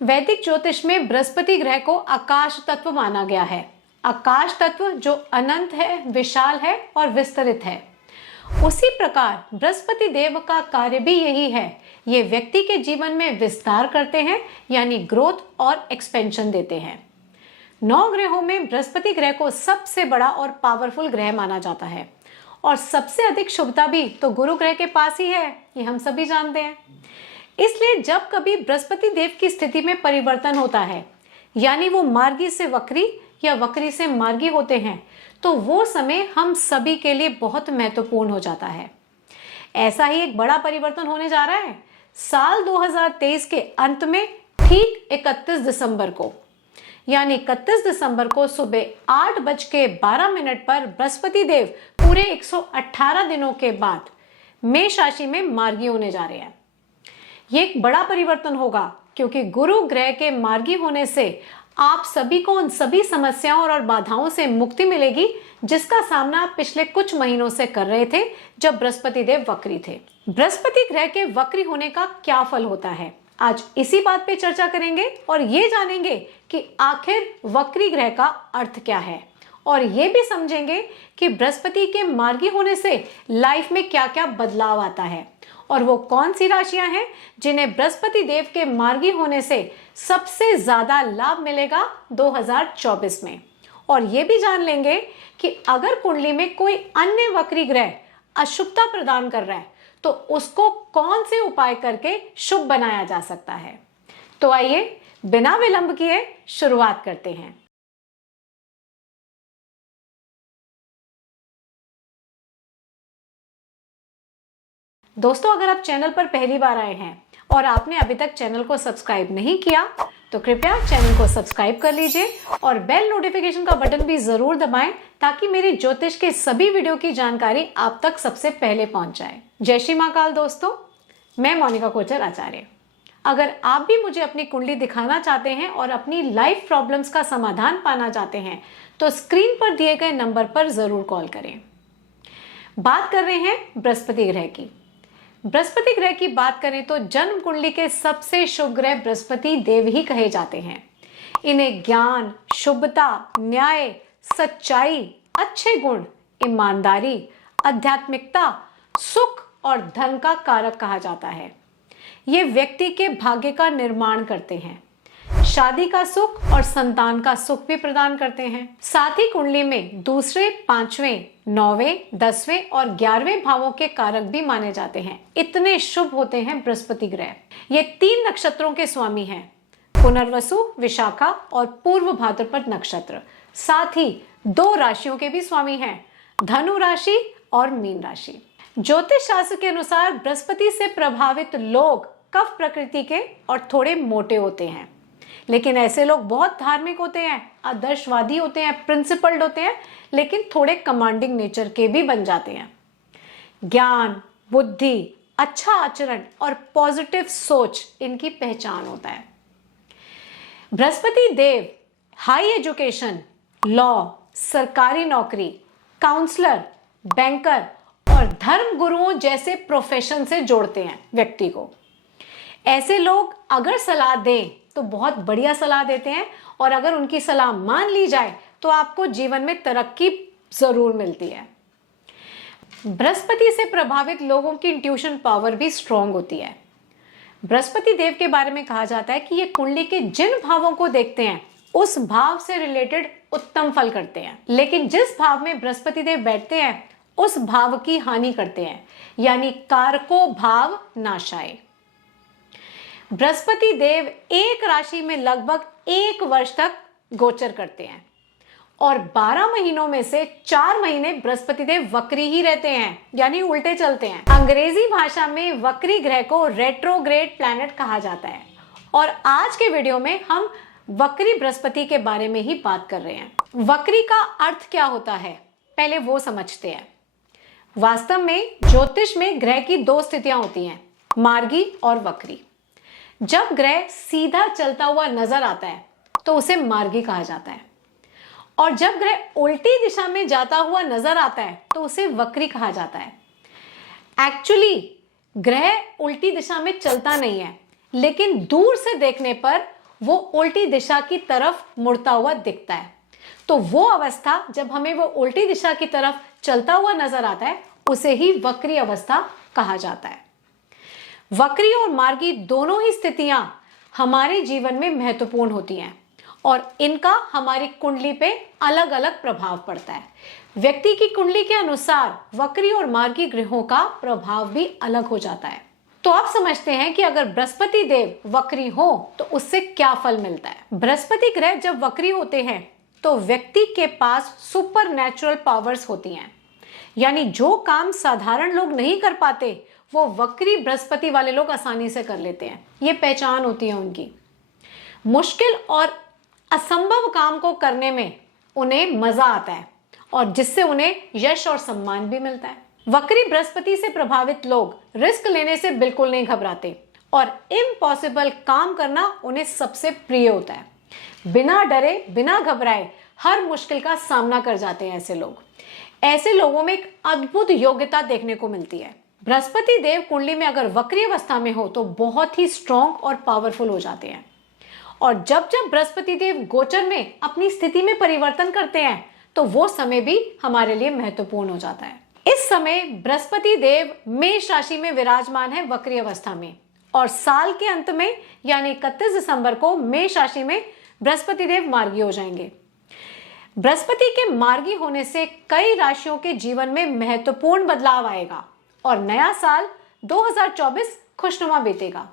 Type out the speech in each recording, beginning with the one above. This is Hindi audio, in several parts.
वैदिक ज्योतिष में बृहस्पति ग्रह को आकाश तत्व माना गया है। आकाश तत्व जो अनंत है, विशाल है और विस्तृत है। उसी प्रकार बृहस्पति देव का कार्य भी यही है। ये व्यक्ति के जीवन में विस्तार करते हैं, यानी ग्रोथ और एक्सपेंशन देते हैं। 9 ग्रहों में बृहस्पति ग्रह को सबसे बड़ा और पावरफुल ग्रह माना जाता है और सबसे अधिक शुभता भी तो गुरु ग्रह के पास ही है, ये हम सभी जानते हैं। इसलिए जब कभी बृहस्पति देव की स्थिति में परिवर्तन होता है, यानी वो मार्गी से वक्री या वक्री से मार्गी होते हैं, तो वो समय हम सभी के लिए बहुत महत्वपूर्ण हो जाता है। ऐसा ही एक बड़ा परिवर्तन होने जा रहा है साल 2023 के अंत में, ठीक 31 दिसंबर को, यानी 31 दिसंबर को सुबह 8:12 पर बृहस्पति देव पूरे 118 दिनों के बाद मेष राशि में मार्गी होने जा रहे हैं। ये एक बड़ा परिवर्तन होगा क्योंकि गुरु ग्रह के मार्गी होने से आप सभी को उन सभी समस्याओं और बाधाओं से मुक्ति मिलेगी जिसका सामना आप पिछले कुछ महीनों से कर रहे थे जब बृहस्पति देव वक्री थे। बृहस्पति ग्रह के वक्री होने का क्या फल होता है, आज इसी बात पे चर्चा करेंगे और ये जानेंगे कि आखिर वक्री ग्रह का अर्थ क्या है, और ये भी समझेंगे कि बृहस्पति के मार्गी होने से लाइफ में क्या क्या बदलाव आता है और वो कौन सी राशियां हैं जिन्हें बृहस्पति देव के मार्गी होने से सबसे ज्यादा लाभ मिलेगा 2024 में। और ये भी जान लेंगे कि अगर कुंडली में कोई अन्य वक्री ग्रह अशुभता प्रदान कर रहा है तो उसको कौन से उपाय करके शुभ बनाया जा सकता है। तो आइए बिना विलंब किए शुरुआत करते हैं। दोस्तों, अगर आप चैनल पर पहली बार आए हैं और आपने अभी तक चैनल को सब्सक्राइब नहीं किया तो कृपया चैनल को सब्सक्राइब कर लीजिए और बेल नोटिफिकेशन का बटन भी जरूर दबाएं ताकि मेरी ज्योतिष के सभी वीडियो की जानकारी आप तक सबसे पहले पहुंच जाए। जय श्री महाकाल दोस्तों, मैं मोनिका कोचर आचार्य। अगर आप भी मुझे अपनी कुंडली दिखाना चाहते हैं और अपनी लाइफ प्रॉब्लम्स का समाधान पाना चाहते हैं तो स्क्रीन पर दिए गए नंबर पर जरूर कॉल करें। बात कर रहे हैं बृहस्पति ग्रह की। बृहस्पति ग्रह की बात करें तो जन्म कुंडली के सबसे शुभ ग्रह बृहस्पति देव ही कहे जाते हैं। इन्हें ज्ञान, शुभता, न्याय, सच्चाई, अच्छे गुण, ईमानदारी, आध्यात्मिकता, सुख और धन का कारक कहा जाता है। ये व्यक्ति के भाग्य का निर्माण करते हैं, शादी का सुख और संतान का सुख भी प्रदान करते हैं। साथ ही कुंडली में दूसरे, 5वें, 9वें, 10वें और 11वें भावों के कारक भी माने जाते हैं। इतने शुभ होते हैं बृहस्पति ग्रह। ये 3 नक्षत्रों के स्वामी हैं, पुनर्वसु, विशाखा और पूर्व भाद्रपद नक्षत्र। साथ ही 2 राशियों के भी स्वामी हैं, धनु राशि और मीन राशि। ज्योतिष शास्त्र के अनुसार बृहस्पति से प्रभावित लोग कफ प्रकृति के और थोड़े मोटे होते हैं, लेकिन ऐसे लोग बहुत धार्मिक होते हैं, आदर्शवादी होते हैं, प्रिंसिपल्ड होते हैं, लेकिन थोड़े कमांडिंग नेचर के भी बन जाते हैं। ज्ञान, बुद्धि, अच्छा आचरण और पॉजिटिव सोच इनकी पहचान होता है। बृहस्पति देव हाई एजुकेशन, लॉ, सरकारी नौकरी, काउंसलर, बैंकर और धर्म गुरुओं जैसे प्रोफेशन से जोड़ते हैं व्यक्ति को। ऐसे लोग अगर सलाह दें तो बहुत बढ़िया सलाह देते हैं और अगर उनकी सलाह मान ली जाए तो आपको जीवन में तरक्की जरूर मिलती है। बृहस्पति से प्रभावित लोगों की इंट्यूशन पावर भी स्ट्रांग होती है। बृहस्पति देव के बारे में कहा जाता है कि ये कुंडली के जिन भावों को देखते हैं उस भाव से रिलेटेड उत्तम फल करते हैं, लेकिन जिस भाव में बृहस्पति देव बैठते हैं उस भाव की हानि करते हैं, यानी कारको भाव नाशाय। बृहस्पति देव एक राशि में लगभग 1 वर्ष तक गोचर करते हैं और 12 महीनों में से 4 महीने बृहस्पति देव वक्री ही रहते हैं, यानी उल्टे चलते हैं। अंग्रेजी भाषा में वक्री ग्रह को रेट्रोग्रेड प्लैनेट कहा जाता है और आज के वीडियो में हम वक्री बृहस्पति के बारे में ही बात कर रहे हैं। वक्री का अर्थ क्या होता है पहले वो समझते हैं। वास्तव में ज्योतिष में ग्रह की 2 स्थितियां होती हैं, मार्गी और वक्री। जब ग्रह सीधा चलता हुआ नजर आता है तो उसे मार्गी कहा जाता है और जब ग्रह उल्टी दिशा में जाता हुआ नजर आता है तो उसे वक्री कहा जाता है। एक्चुअली ग्रह उल्टी दिशा में चलता नहीं है, लेकिन दूर से देखने पर वो उल्टी दिशा की तरफ मुड़ता हुआ दिखता है। तो वो अवस्था जब हमें वो उल्टी दिशा की तरफ चलता हुआ नजर आता है उसे ही वक्री अवस्था कहा जाता है। वक्री और मार्गी दोनों ही स्थितियां हमारे जीवन में महत्वपूर्ण होती हैं और इनका हमारी कुंडली पे अलग अलग प्रभाव पड़ता है। व्यक्ति की कुंडली के अनुसार वक्री और मार्गी ग्रहों का प्रभाव भी अलग हो जाता है। तो आप समझते हैं कि अगर बृहस्पति देव वक्री हो तो उससे क्या फल मिलता है। बृहस्पति ग्रह जब वक्री होते हैं तो व्यक्ति के पास सुपर नेचुरल पावर्स होती हैं, यानी जो काम साधारण लोग नहीं कर पाते वो वक्री बृहस्पति वाले लोग आसानी से कर लेते हैं। ये पहचान होती है उनकी। मुश्किल और असंभव काम को करने में उन्हें मजा आता है और जिससे उन्हें यश और सम्मान भी मिलता है। वक्री बृहस्पति से प्रभावित लोग रिस्क लेने से बिल्कुल नहीं घबराते और इम्पॉसिबल काम करना उन्हें सबसे प्रिय होता है। बिना डरे बिना घबराए हर मुश्किल का सामना कर जाते हैं ऐसे लोग। ऐसे लोगों में एक अद्भुत योग्यता देखने को मिलती है। बृहस्पति देव कुंडली में अगर वक्री अवस्था में हो तो बहुत ही स्ट्रॉन्ग और पावरफुल हो जाते हैं। और जब जब बृहस्पति देव गोचर में अपनी स्थिति में परिवर्तन करते हैं तो वो समय भी हमारे लिए महत्वपूर्ण हो जाता है। इस समय बृहस्पति देव मेष राशि में विराजमान है वक्री अवस्था में और साल के अंत में यानी 31 दिसंबर को मेष राशि में बृहस्पति देव मार्गी हो जाएंगे। बृहस्पति के मार्गी होने से कई राशियों के जीवन में महत्वपूर्ण बदलाव आएगा और नया साल 2024 खुशनुमा बीतेगा।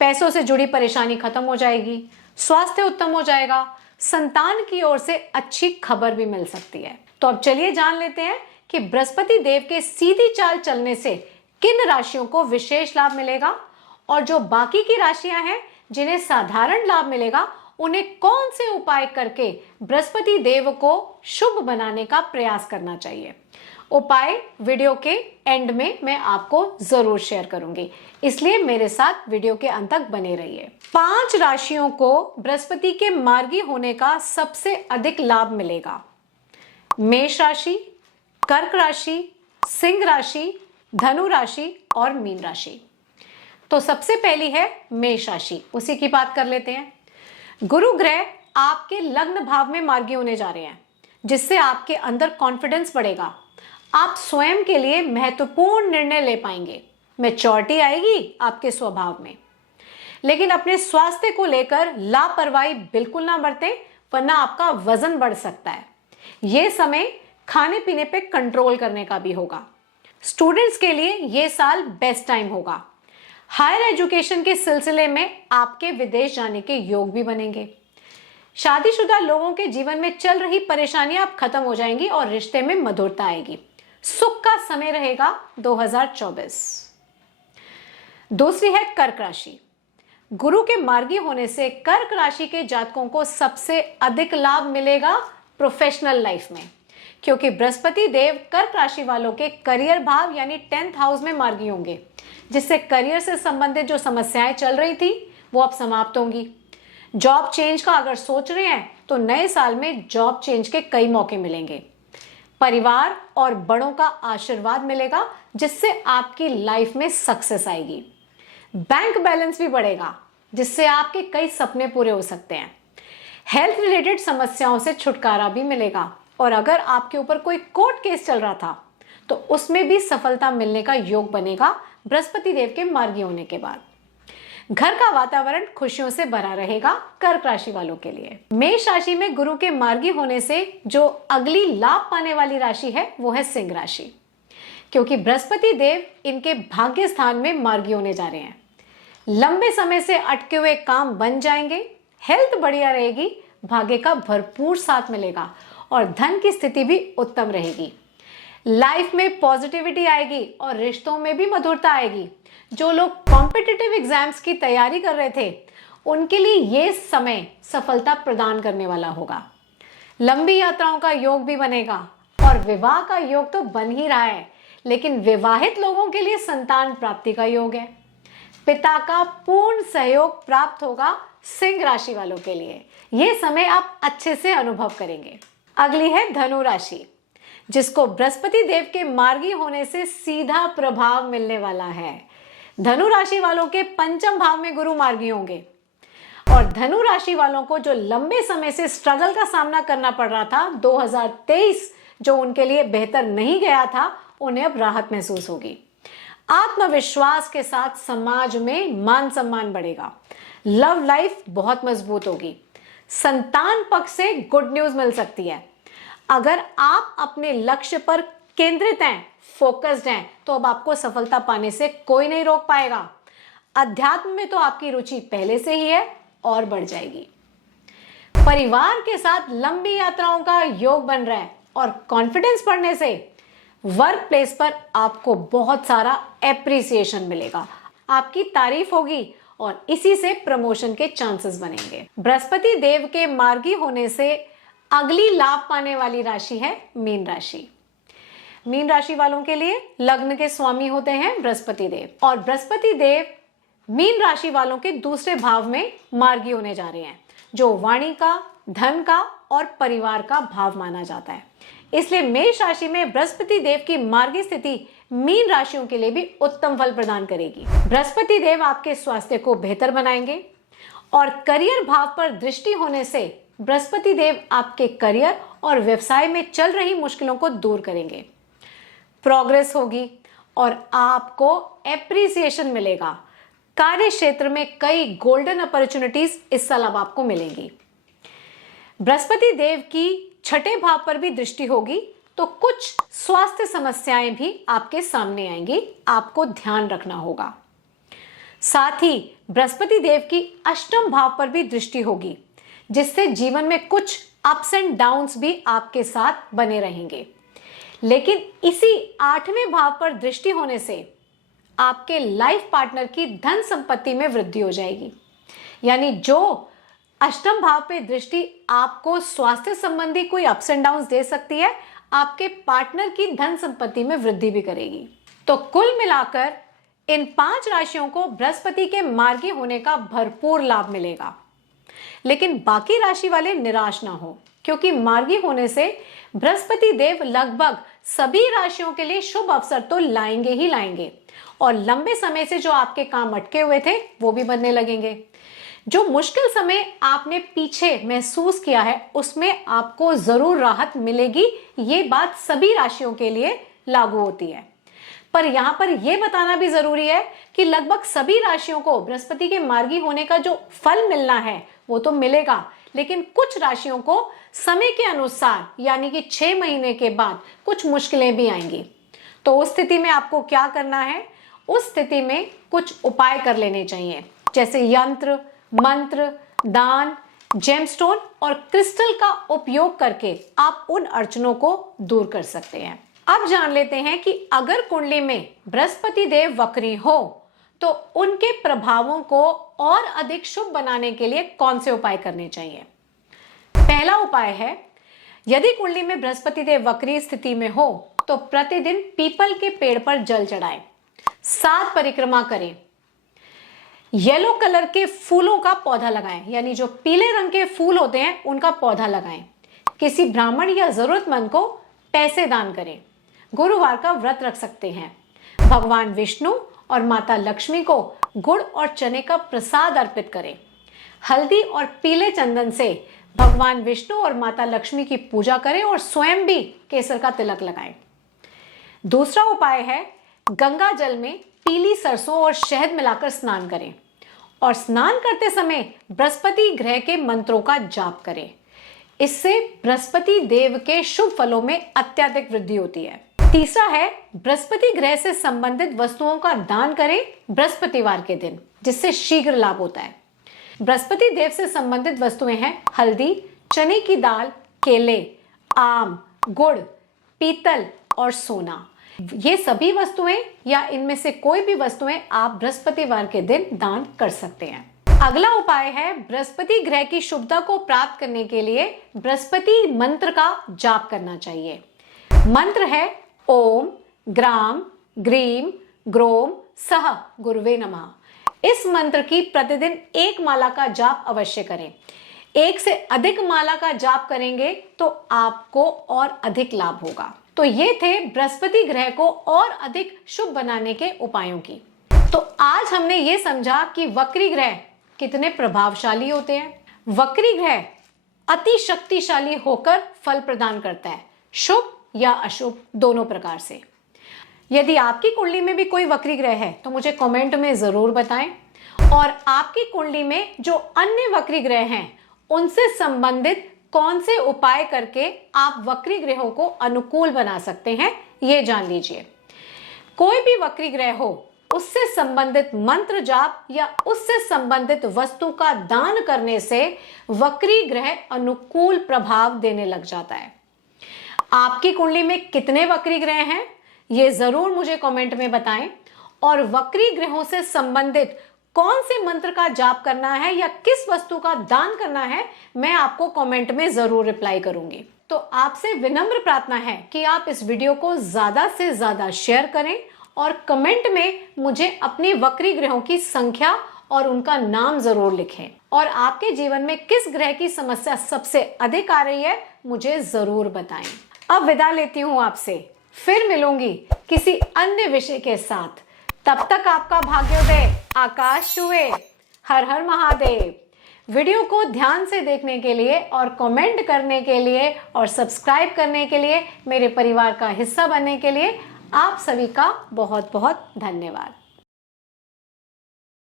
पैसों से जुड़ी परेशानी खत्म हो जाएगी, स्वास्थ्य उत्तम हो जाएगा, संतान की ओर से अच्छी खबर भी मिल सकती है। तो अब चलिए जान लेते हैं कि बृहस्पति देव के सीधी चाल चलने से किन राशियों को विशेष लाभ मिलेगा और जो बाकी की राशियां हैं जिन्हें साधारण लाभ मिलेगा उन्हें कौन से उपाय करके बृहस्पति देव को शुभ बनाने का प्रयास करना चाहिए। उपाय वीडियो के एंड में मैं आपको जरूर शेयर करूंगी, इसलिए मेरे साथ वीडियो के अंत तक बने रहिए। 5 राशियों को बृहस्पति के मार्गी होने का सबसे अधिक लाभ मिलेगा। मेष राशि, कर्क राशि, सिंह राशि, धनु राशि और मीन राशि। तो सबसे पहली है मेष राशि, उसी की बात कर लेते हैं। गुरु ग्रह आपके लग्न भाव में मार्गी होने जा रहे हैं, जिससे आपके अंदर कॉन्फिडेंस बढ़ेगा। आप स्वयं के लिए महत्वपूर्ण निर्णय ले पाएंगे, मैच्योरिटी आएगी आपके स्वभाव में। लेकिन अपने स्वास्थ्य को लेकर लापरवाही बिल्कुल ना बरतें, वरना आपका वजन बढ़ सकता है। यह समय खाने पीने पे कंट्रोल करने का भी होगा। स्टूडेंट्स के लिए यह साल बेस्ट टाइम होगा। हायर एजुकेशन के सिलसिले में आपके विदेश जाने के योग भी बनेंगे। शादीशुदा लोगों के जीवन में चल रही परेशानियां अब खत्म हो जाएंगी और रिश्ते में मधुरता आएगी। सुख का समय रहेगा 2024। दूसरी है कर्क राशि। गुरु के मार्गी होने से कर्क राशि के जातकों को सबसे अधिक लाभ मिलेगा प्रोफेशनल लाइफ में, क्योंकि बृहस्पति देव कर्क राशि वालों के करियर भाव यानी 10th हाउस में मार्गी होंगे, जिससे करियर से संबंधित जो समस्याएं चल रही थी वो अब समाप्त होंगी। जॉब चेंज का अगर सोच रहे हैं तो नए साल में जॉब चेंज के कई मौके मिलेंगे। परिवार और बड़ों का आशीर्वाद मिलेगा, जिससे आपकी लाइफ में सक्सेस आएगी। बैंक बैलेंस भी बढ़ेगा, जिससे आपके कई सपने पूरे हो सकते हैं। हेल्थ रिलेटेड समस्याओं से छुटकारा भी मिलेगा और अगर आपके ऊपर कोई कोर्ट केस चल रहा था तो उसमें भी सफलता मिलने का योग बनेगा बृहस्पति देव के मार्गी होने के बाद। घर का वातावरण खुशियों से भरा रहेगा कर्क राशि वालों के लिए। मेष राशि में गुरु के मार्गी होने से जो अगली लाभ पाने वाली राशि है वो है सिंह राशि, क्योंकि बृहस्पति देव इनके भाग्य स्थान में मार्गी होने जा रहे हैं। लंबे समय से अटके हुए काम बन जाएंगे, हेल्थ बढ़िया रहेगी, भाग्य का भरपूर साथ मिलेगा और धन की स्थिति भी उत्तम रहेगी। लाइफ में पॉजिटिविटी आएगी और रिश्तों में भी मधुरता आएगी। जो लोग कॉम्पिटिटिव एग्जाम्स की तैयारी कर रहे थे उनके लिए ये समय सफलता प्रदान करने वाला होगा। लंबी यात्राओं का योग भी बनेगा और विवाह का योग तो बन ही रहा है, लेकिन विवाहित लोगों के लिए संतान प्राप्ति का योग है। पिता का पूर्ण सहयोग प्राप्त होगा सिंह राशि वालों के लिए। यह समय आप अच्छे से अनुभव करेंगे। अगली है धनु राशि, जिसको बृहस्पति देव के मार्गी होने से सीधा प्रभाव मिलने वाला है। धनु राशि वालों के पंचम भाव में गुरु मार्गी होंगे। और धनु राशि वालों को जो लंबे समय से स्ट्रगल का सामना करना पड़ रहा था, 2023 जो उनके लिए बेहतर नहीं गया था, उन्हें अब राहत महसूस होगी। आत्मविश्वास के साथ समाज में मान सम्मान बढ़ेगा। लव लाइफ बहुत मजबूत होगी। संतान पक्ष से गुड न्यूज मिल सकती है। अगर आप अपने लक्ष्य पर केंद्रित हैं, फोकस्ड हैं, तो अब आपको सफलता पाने से कोई नहीं रोक पाएगा। अध्यात्म में तो आपकी रुचि पहले से ही है और बढ़ जाएगी। परिवार के साथ लंबी यात्राओं का योग बन रहा है और कॉन्फिडेंस बढ़ने से वर्क प्लेस पर आपको बहुत सारा एप्रिसिएशन मिलेगा, आपकी तारीफ होगी और इसी से प्रमोशन के चांसेस बनेंगे। बृहस्पति देव के मार्गी होने से अगली लाभ पाने वाली राशि है मीन राशि। मीन राशि वालों के लिए लग्न के स्वामी होते हैं बृहस्पति देव, और बृहस्पति देव मीन राशि वालों के दूसरे भाव में मार्गी होने जा रहे हैं, जो वाणी का, धन का और परिवार का भाव माना जाता है। इसलिए मेष राशि में बृहस्पति देव की मार्गी स्थिति मीन राशियों के लिए भी उत्तम फल प्रदान करेगी। बृहस्पति देव आपके स्वास्थ्य को बेहतर बनाएंगे और करियर भाव पर दृष्टि होने से बृहस्पति देव आपके करियर और व्यवसाय में चल रही मुश्किलों को दूर करेंगे। प्रोग्रेस होगी और आपको एप्रिसिएशन मिलेगा। कार्य क्षेत्र में कई गोल्डन अपॉर्चुनिटीज इस साल अब आपको मिलेंगी। बृहस्पति देव की छठे भाव पर भी दृष्टि होगी तो कुछ स्वास्थ्य समस्याएं भी आपके सामने आएंगी, आपको ध्यान रखना होगा। साथ ही बृहस्पति देव की अष्टम भाव पर भी दृष्टि होगी, जिससे जीवन में कुछ अप्स एंड डाउन्स भी आपके साथ बने रहेंगे। लेकिन इसी आठवें भाव पर दृष्टि होने से आपके लाइफ पार्टनर की धन संपत्ति में वृद्धि हो जाएगी। यानी जो अष्टम भाव पे दृष्टि आपको स्वास्थ्य संबंधी कोई अप्स एंड डाउन्स दे सकती है, आपके पार्टनर की धन संपत्ति में वृद्धि भी करेगी। तो कुल मिलाकर इन 5 राशियों को बृहस्पति के मार्गी होने का भरपूर लाभ मिलेगा। लेकिन बाकी राशि वाले निराश ना हो, क्योंकि मार्गी होने से बृहस्पति देव लगभग सभी राशियों के लिए शुभ अवसर तो लाएंगे ही लाएंगे, और लंबे समय से जो आपके काम अटके हुए थे वो भी बनने लगेंगे। जो मुश्किल समय आपने पीछे महसूस किया है उसमें आपको जरूर राहत मिलेगी। ये बात सभी राशियों के लिए लागू होती है। पर यहां पर यह बताना भी जरूरी है कि लगभग सभी राशियों को बृहस्पति के मार्गी होने का जो फल मिलना है वो तो मिलेगा, लेकिन कुछ राशियों को समय के अनुसार यानी कि 6 महीने के बाद कुछ मुश्किलें भी आएंगी। तो उस स्थिति में आपको क्या करना है? उस स्थिति में कुछ उपाय कर लेने चाहिए, जैसे यंत्र, मंत्र, दान, जेमस्टोन और क्रिस्टल का उपयोग करके आप उन अड़चनों को दूर कर सकते हैं। अब जान लेते हैं कि अगर कुंडली में बृहस्पति देव वक्री हो तो उनके प्रभावों को और अधिक शुभ बनाने के लिए कौन से उपाय करने चाहिए। पहला उपाय है, यदि कुंडली में बृहस्पति देव वक्री स्थिति में हो तो प्रतिदिन पीपल के पेड़ पर जल चढ़ाएं, 7 परिक्रमा करें, येलो कलर के फूलों का पौधा लगाएं, यानी जो पीले रंग के फूल होते हैं उनका पौधा लगाएं, किसी ब्राह्मण या जरूरतमंद को पैसे दान करें, गुरुवार का व्रत रख सकते हैं, भगवान विष्णु और माता लक्ष्मी को गुड़ और चने का प्रसाद अर्पित करें, हल्दी और पीले चंदन से भगवान विष्णु और माता लक्ष्मी की पूजा करें और स्वयं भी केसर का तिलक लगाएं। दूसरा उपाय है, गंगा जल में पीली सरसों और शहद मिलाकर स्नान करें और स्नान करते समय बृहस्पति ग्रह के मंत्रों का जाप करें। इससे बृहस्पति देव के शुभ फलों में अत्यधिक वृद्धि होती है। तीसरा है, बृहस्पति ग्रह से संबंधित वस्तुओं का दान करें बृहस्पतिवार के दिन, जिससे शीघ्र लाभ होता है। बृहस्पति देव से संबंधित वस्तुएं हैं हल्दी, चने की दाल, केले, आम, गुड़, पीतल और सोना। ये सभी वस्तुएं या इनमें से कोई भी वस्तुएं आप बृहस्पतिवार के दिन दान कर सकते हैं। अगला उपाय है, बृहस्पति ग्रह की शुभता को प्राप्त करने के लिए बृहस्पति मंत्र का जाप करना चाहिए। मंत्र है ओम ग्राम ग्रीम ग्रोम सह गुरुवे नमः। इस मंत्र की प्रतिदिन 1 माला का जाप अवश्य करें। 1 से अधिक माला का जाप करेंगे तो आपको और अधिक लाभ होगा। तो ये थे बृहस्पति ग्रह को और अधिक शुभ बनाने के उपायों की। तो आज हमने ये समझा कि वक्री ग्रह कितने प्रभावशाली होते हैं। वक्री ग्रह अति शक्तिशाली होकर फल प्रदान करता है, शुभ या अशुभ दोनों प्रकार से। यदि आपकी कुंडली में भी कोई वक्री ग्रह है तो मुझे कमेंट में जरूर बताएं, और आपकी कुंडली में जो अन्य वक्री ग्रह हैं उनसे संबंधित कौन से उपाय करके आप वक्री ग्रहों को अनुकूल बना सकते हैं ये जान लीजिए। कोई भी वक्री ग्रह हो, उससे संबंधित मंत्र जाप या उससे संबंधित वस्तु का दान करने से वक्री ग्रह अनुकूल प्रभाव देने लग जाता है। आपकी कुंडली में कितने वक्री ग्रह हैं ये जरूर मुझे कमेंट में बताएं, और वक्री ग्रहों से संबंधित कौन से मंत्र का जाप करना है या किस वस्तु का दान करना है मैं आपको कमेंट में जरूर रिप्लाई करूंगी। तो आपसे विनम्र प्रार्थना है कि आप इस वीडियो को ज्यादा से ज्यादा शेयर करें और कमेंट में मुझे अपने वक्री ग्रहों की संख्या और उनका नाम जरूर लिखें, और आपके जीवन में किस ग्रह की समस्या सबसे अधिक आ रही है मुझे जरूर बताएं। अब विदा लेती हूं आपसे, फिर मिलूंगी किसी अन्य विषय के साथ। तब तक आपका भाग्योदय आकाश छुए। हर हर महादेव। वीडियो को ध्यान से देखने के लिए और कमेंट करने के लिए और सब्सक्राइब करने के लिए, मेरे परिवार का हिस्सा बनने के लिए आप सभी का बहुत बहुत धन्यवाद।